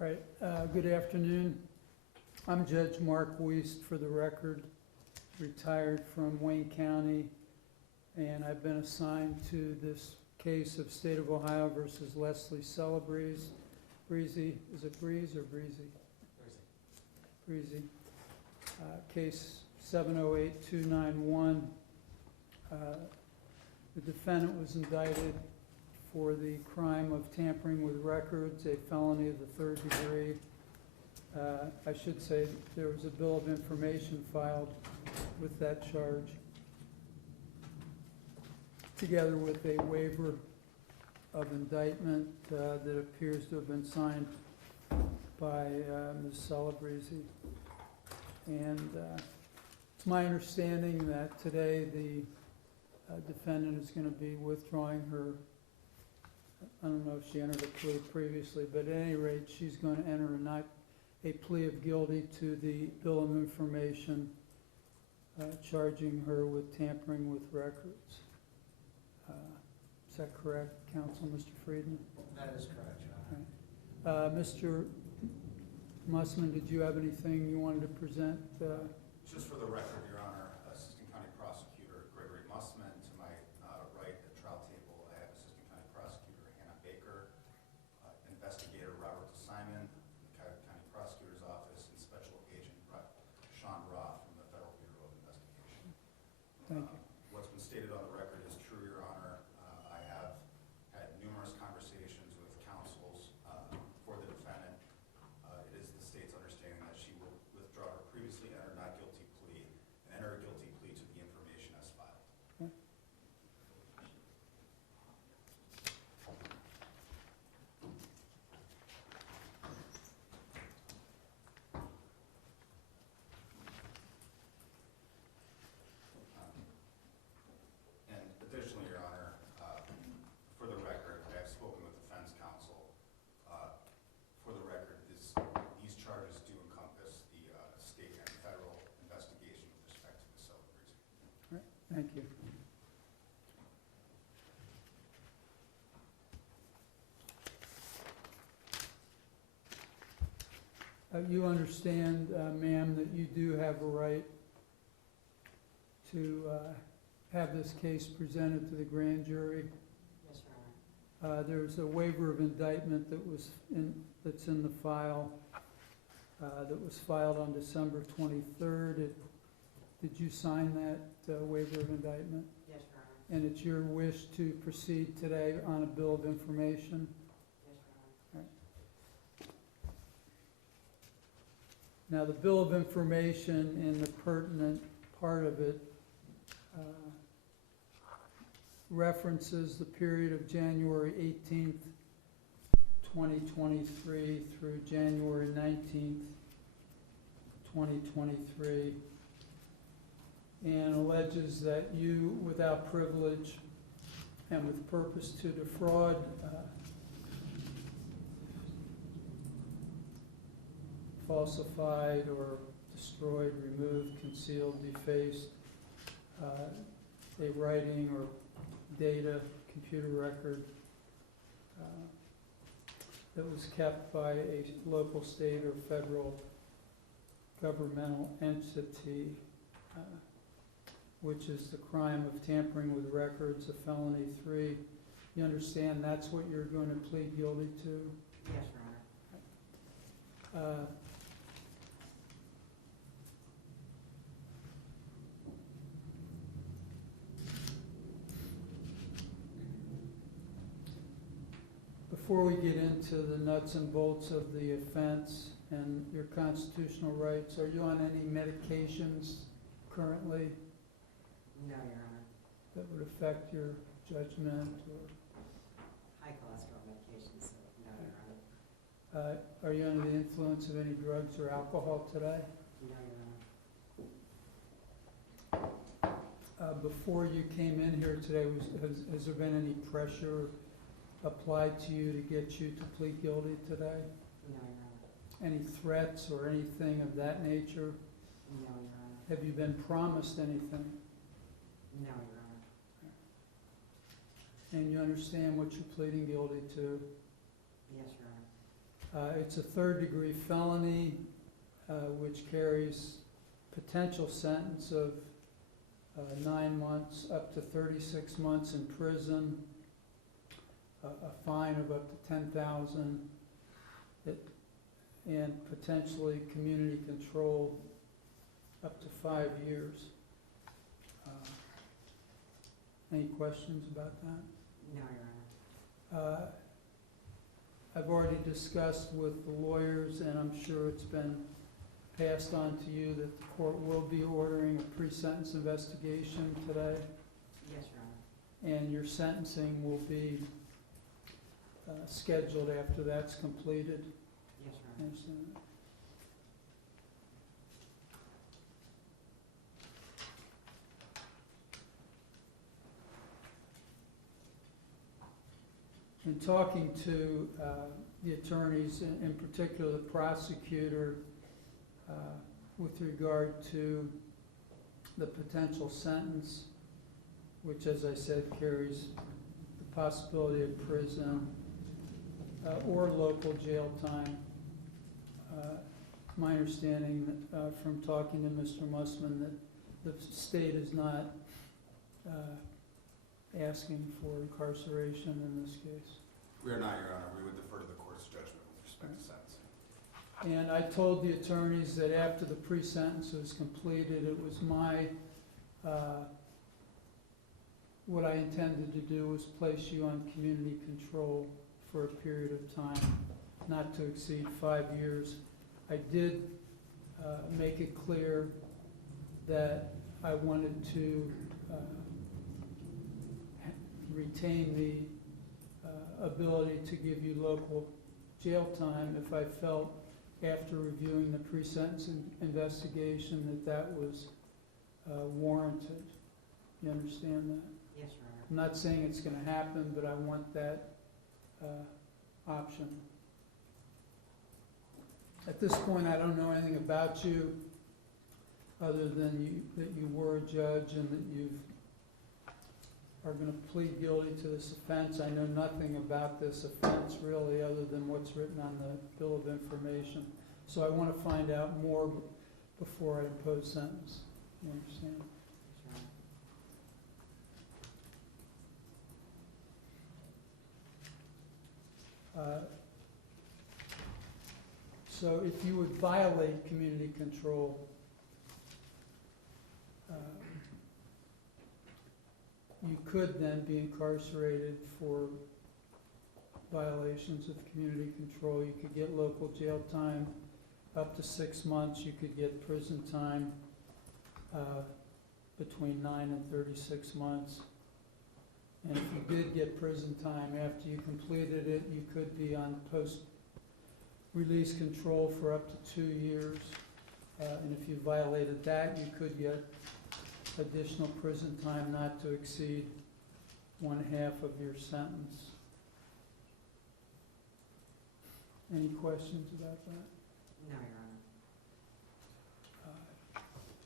All right, good afternoon. I'm Judge Mark Wiest, for the record, retired from Wayne County, and I've been assigned to this case of State of Ohio versus Leslie Celebrezze. Breezy, is it Breeze or Breezy? Breezy. Case 708291. The defendant was indicted for the crime of tampering with records, a felony of the third degree. I should say there was a bill of information filed with that charge, together with a waiver of indictment that appears to have been signed by Ms. Celebrezze. And it's my understanding that today the defendant is going to be withdrawing her, I don't know if she entered a plea previously, but at any rate, she's going to enter a plea of guilty to the bill of information charging her with tampering with records. Is that correct, Counsel, Mr. Friedman? That is correct, Your Honor. Mr. Mussman, did you have anything you wanted to present? Just for the record, Your Honor, Assistant County Prosecutor Gregory Mussman. To my right at the trial table, I have Assistant County Prosecutor Hannah Baker, Investigator Robert Simon, from the Cuyahoga County Prosecutor's Office, and Special Agent Sean Roth from the Federal Bureau of Investigation. Thank you. What's been stated on the record is true, Your Honor. I have had numerous conversations with counsels for the defendant. It is the state's understanding that she will withdraw her previously entered not guilty plea and enter a guilty plea to the information as filed. Okay. And additionally, Your Honor, for the record, I have spoken with defense counsel. For the record, these charges do encompass the state and federal investigation with respect to the Celebrezze. All right. Thank you. You understand, ma'am, that you do have a right to have this case presented to the grand jury. Yes, Your Honor. There's a waiver of indictment that's in the file that was filed on December 23rd. Did you sign that waiver of indictment? Yes, Your Honor. And it's your wish to proceed today on a bill of information? Yes, Your Honor. Now, the bill of information and the pertinent part of it references the period of January 18th, 2023 through January 19th, 2023, and alleges that you, without privilege and with purpose to defraud, falsified or destroyed, removed, concealed, defaced a writing or data, computer record that was kept by a local, state, or federal governmental entity, which is the crime of tampering with records, a felony 3. You understand that's what you're going to plead guilty to? Yes, Your Honor. Before we get into the nuts and bolts of the offense and your constitutional rights, are you on any medications currently No, Your Honor. that would affect your judgment? High cholesterol medications, so no, Your Honor. Or, are you under the influence of any drugs or alcohol today? No, Your Honor. Before you came in here today, has there been any pressure applied to you to get you to plead guilty today? No, Your Honor. Any threats or anything of that nature? No, Your Honor. Have you been promised anything? No, Your Honor. And you understand what you're pleading guilty to? Yes, Your Honor. It's a third-degree felony, which carries potential sentence of 9 months up to 36 months in prison, a fine of up to $10,000, and potentially community control up to 5 years. Any questions about that? No, Your Honor. I've already discussed with the lawyers, and I'm sure it's been passed on to you that the court will be ordering a pre-sentence investigation today, Yes, Your Honor. and your sentencing will be scheduled after that's completed. Yes, Your Honor. Understand that? In talking to the attorneys, in particular the prosecutor, with regard to the potential sentence, which, as I said, carries the possibility of prison or local jail time. My understanding from talking to Mr. Mussman that the state is not asking for incarceration in this case. We are not, Your Honor. We would defer to the court's judgment with respect to sentencing. And I told the attorneys that after the pre-sentence was completed, it was my, what I intended to do was place you on community control for a period of time, not to exceed 5 years. I did make it clear that I wanted to retain the ability to give you local jail time if I felt, after reviewing the pre-sentence investigation, that that was warranted. You understand that? Yes, Your Honor. I'm not saying it's going to happen, but I want that option. At this point, I don't know anything about you other than that you were a judge and that you are going to plead guilty to this offense. I know nothing about this offense really other than what's written on the bill of information. So I want to find out more before I impose sentence. You understand? Yes, Your Honor. So if you would violate community control, you could then be incarcerated for violations of community control. You could get local jail time up to 6 months. You could get prison time between 9 and 36 months. And if you did get prison time after you completed it, you could be on post-release control for up to 2 years. And if you violated that, you could get additional prison time not to exceed 1/2 of your sentence. Any questions about that? No, Your Honor.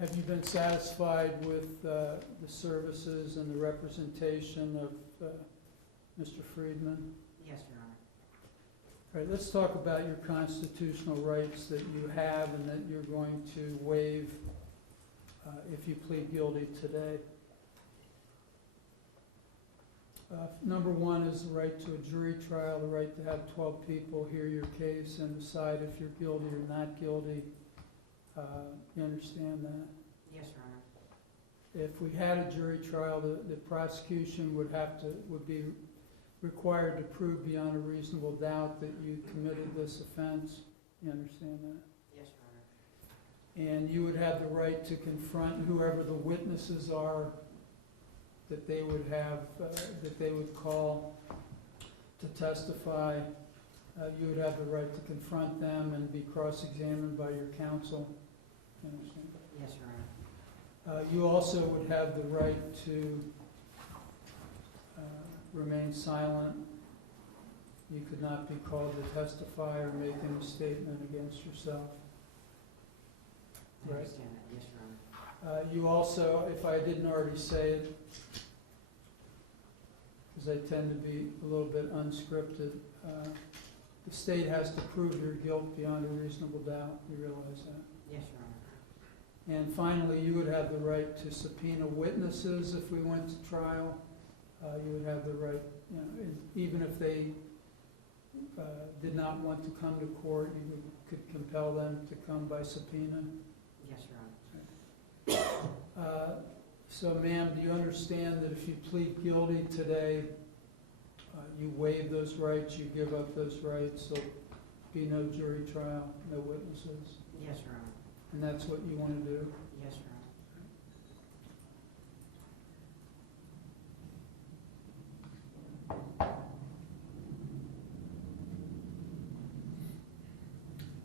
Have you been satisfied with the services and the representation of Mr. Friedman? Yes, Your Honor. All right, let's talk about your constitutional rights that you have and that you're going to waive if you plead guilty today. Number one is the right to a jury trial, the right to have 12 people hear your case and decide if you're guilty or not guilty. You understand that? Yes, Your Honor. If we had a jury trial, the prosecution would be required to prove beyond a reasonable doubt that you committed this offense. You understand that? Yes, Your Honor. And you would have the right to confront whoever the witnesses are that they would have, that they would call to testify. You would have the right to confront them and be cross-examined by your counsel. You understand? Yes, Your Honor. You also would have the right to remain silent. You could not be called to testify or make any statement against yourself. I Right. understand that. Yes, Your Honor. You also, if I didn't already say it, because I tend to be a little bit unscripted, the state has to prove your guilt beyond a reasonable doubt. You realize that? Yes, Your Honor. And finally, you would have the right to subpoena witnesses if we went to trial. You would have the right, you know, even if they did not want to come to court, you could compel them to come by subpoena. Yes, Your Honor. So ma'am, do you understand that if you plead guilty today, you waive those rights, you give up those rights, there'll be no jury trial, no witnesses? Yes, Your Honor. And that's what you want to do? Yes, Your Honor.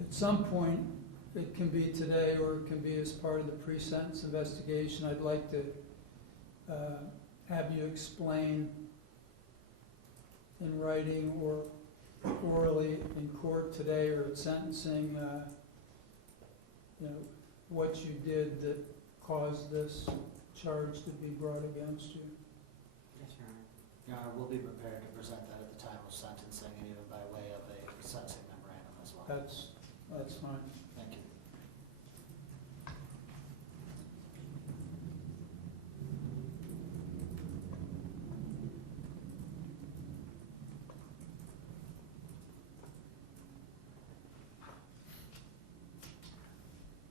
At some point, it can be today or it can be as part of the pre-sentence investigation, I'd like to have you explain in writing or orally in court today or at sentencing, you know, what you did that caused this charge to be brought against you. Yes, Your Honor. Your Honor, we'll be prepared to present that at the time of sentencing and even by way of a sentencing memorandum as well. That's fine. Thank you.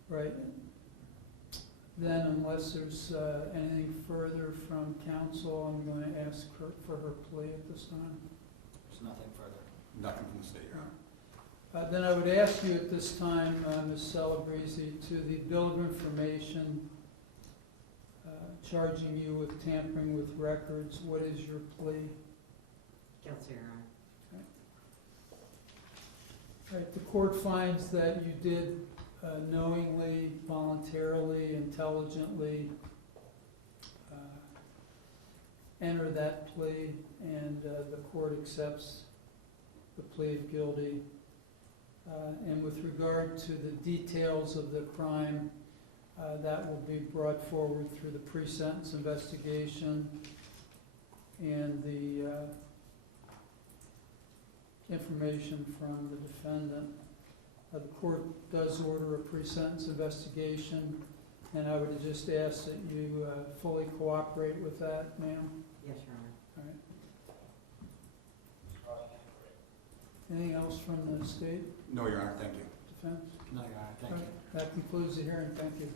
Right. Then unless there's anything further from counsel, I'm going to ask her for her plea at this time. There's nothing further. Nothing from the state, Your Honor. Then I would ask you at this time, Ms. Celebrezze, to the bill of information charging you with tampering with records. What is your plea? Guilty, Your Honor. Right, the court finds that you did knowingly, voluntarily, intelligently enter that plea, and the court accepts the plea of guilty. And with regard to the details of the crime, that will be brought forward through the pre-sentence investigation and the information from the defendant. The court does order a pre-sentence investigation, and I would just ask that you fully cooperate with that, ma'am. Yes, Your Honor. All right. Anything else from the state No, Your Honor, thank you. defense? No, Your Honor, thank All you. right. That concludes the hearing. Thank you.